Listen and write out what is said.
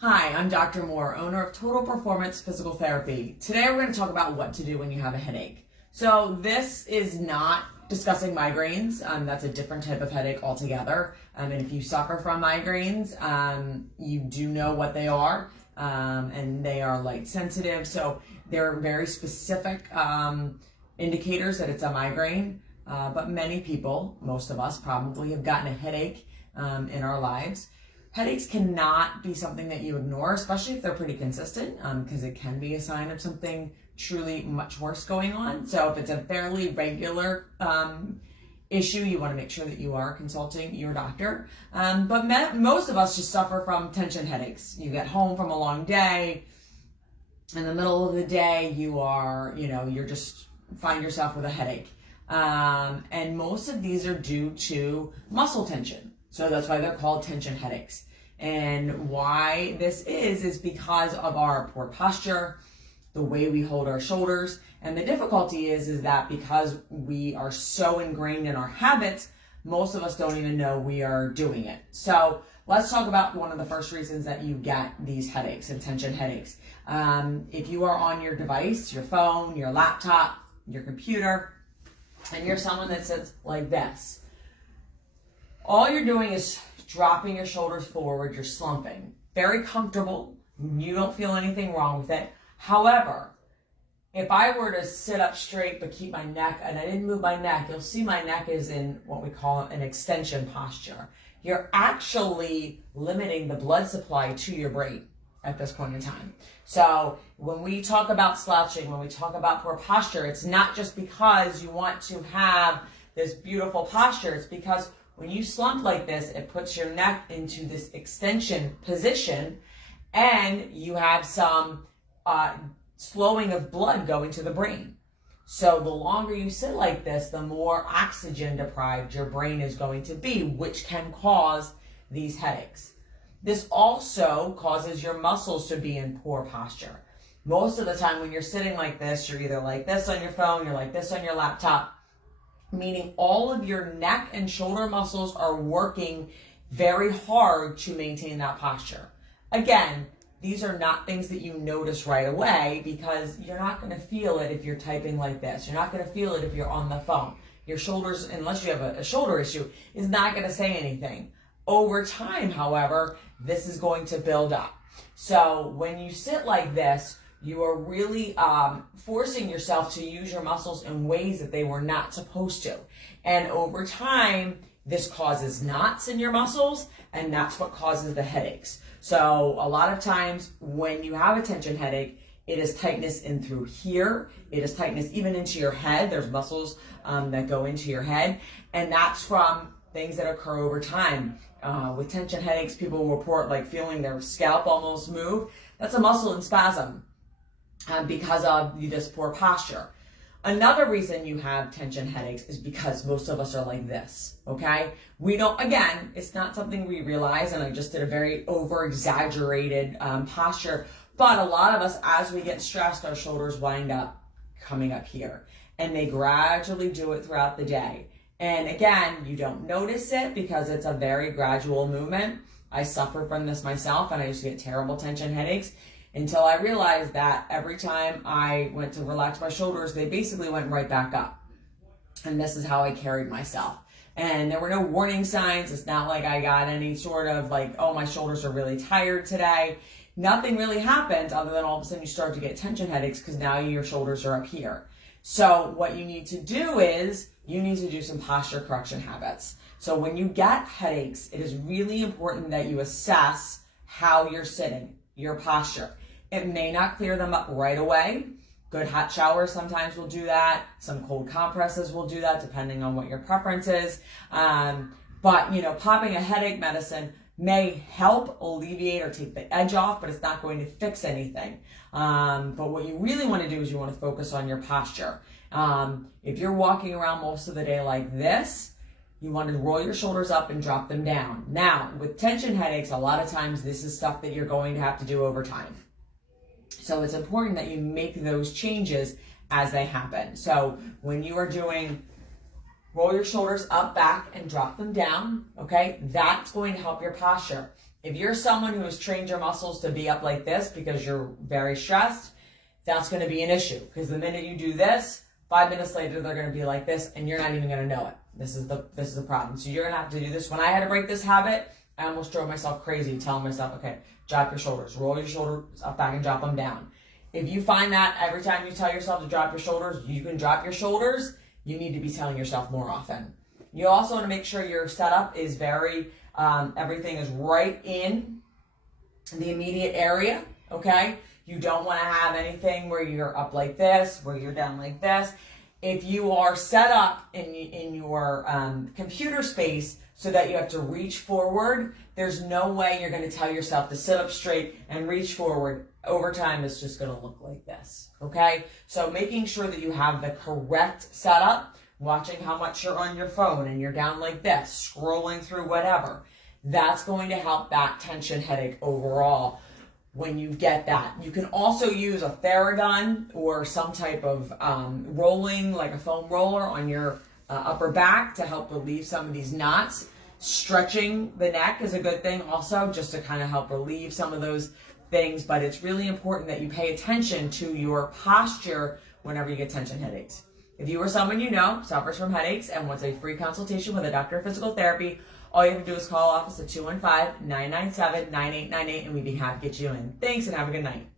Hi, I'm Dr. Moore, owner of Total Performance Physical Therapy. Today we're going to talk about what to do when you have a headache. So this is not discussing migraines. That's a different type of headache altogether. And if you suffer from migraines, you do know what they are, and they are light sensitive. So they're very specific indicators that it's a migraine. But many people, most of us probably, have gotten a headache in our lives. Headaches cannot be something that you ignore, especially if they're pretty consistent, because it can be a sign of something truly much worse going on. So if it's a fairly regular issue, you want to make sure that you are consulting your doctor. But most of us just suffer from tension headaches. You get home from a long day. In the middle of the day, you're just find yourself with a headache. And most of these are due to muscle tension. So that's why they're called tension headaches. And why this is because of our poor posture, the way we hold our shoulders. And the difficulty is that because we are so ingrained in our habits, most of us don't even know we are doing it. So let's talk about one of the first reasons that you get these headaches and tension headaches. If you are on your device, your phone, your laptop, your computer, and you're someone that sits like this, all you're doing is dropping your shoulders forward, you're slumping. Very comfortable, you don't feel anything wrong with it. However, if I were to sit up straight but keep my neck, and I didn't move my neck, you'll see my neck is in what we call an extension posture. You're actually limiting the blood supply to your brain at this point in time. So when we talk about slouching, when we talk about poor posture, it's not just because you want to have this beautiful posture, it's because when you slump like this, it puts your neck into this extension position, and you have some slowing of blood going to the brain. So the longer you sit like this, the more oxygen deprived your brain is going to be, which can cause these headaches. This also causes your muscles to be in poor posture. Most of the time when you're sitting like this, you're either like this on your phone, you're like this on your laptop, meaning all of your neck and shoulder muscles are working very hard to maintain that posture. Again, these are not things that you notice right away because you're not going to feel it if you're typing like this. You're not going to feel it if you're on the phone. Your shoulders, unless you have a shoulder issue, is not going to say anything. Over time, however, this is going to build up. So when you sit like this, you are really forcing yourself to use your muscles in ways that they were not supposed to. And over time, this causes knots in your muscles, and that's what causes the headaches. So a lot of times when you have a tension headache, it is tightness in through here. It is tightness even into your head. There's muscles that go into your head, and that's from things that occur over time. With tension headaches, people report like feeling their scalp almost move. That's a muscle in spasm. Because of this poor posture. Another reason you have tension headaches is because most of us are like this, okay? Again, it's not something we realize, and I just did a very over-exaggerated posture, but a lot of us, as we get stressed, our shoulders wind up coming up here, and they gradually do it throughout the day. And again, you don't notice it because it's a very gradual movement. I suffer from this myself, and I used to get terrible tension headaches, until I realized that every time I went to relax my shoulders, they basically went right back up. And this is how I carried myself. And there were no warning signs. It's not like I got any sort of like, oh, my shoulders are really tired today. Nothing really happened other than all of a sudden you start to get tension headaches because now your shoulders are up here. So what you need to do is you need to do some posture correction habits. So when you get headaches, it is really important that you assess how you're sitting, your posture. It may not clear them up right away. Good hot showers sometimes will do that. Some cold compresses will do that depending on what your preference is. But popping a headache medicine may help alleviate or take the edge off, but it's not going to fix anything. But what you really want to do is you want to focus on your posture. If you're walking around most of the day like this, you want to roll your shoulders up and drop them down. Now, with tension headaches, a lot of times this is stuff that you're going to have to do over time. So it's important that you make those changes as they happen. So when you are doing Roll your shoulders up, back, and drop them down, okay? That's going to help your posture. If you're someone who has trained your muscles to be up like this because you're very stressed, that's going to be an issue, because the minute you do this, 5 minutes later, they're going to be like this, and you're not even going to know it. This is the problem. So you're going to have to do this. When I had to break this habit, I almost drove myself crazy telling myself, okay, drop your shoulders, roll your shoulders up, back, and drop them down. If you find that every time you tell yourself to drop your shoulders, you can drop your shoulders, you need to be telling yourself more often. You also want to make sure your setup is very, everything is right in the immediate area, okay? You don't want to have anything where you're up like this, where you're down like this. If you are set up in your computer space so that you have to reach forward, there's no way you're going to tell yourself to sit up straight and reach forward. Over time, it's just going to look like this, okay? So making sure that you have the correct setup, watching how much you're on your phone and you're down like this, scrolling through whatever, that's going to help that tension headache overall. When you get that, you can also use a Theragun or some type of rolling, like a foam roller on your upper back to help relieve some of these knots. Stretching the neck is a good thing also, just to kind of help relieve some of those things, but it's really important that you pay attention to your posture whenever you get tension headaches. If you or someone you know suffers from headaches and wants a free consultation with a doctor of physical therapy, all you have to do is call office at 215-997-9898 and we'd be happy to get you in. Thanks and have a good night.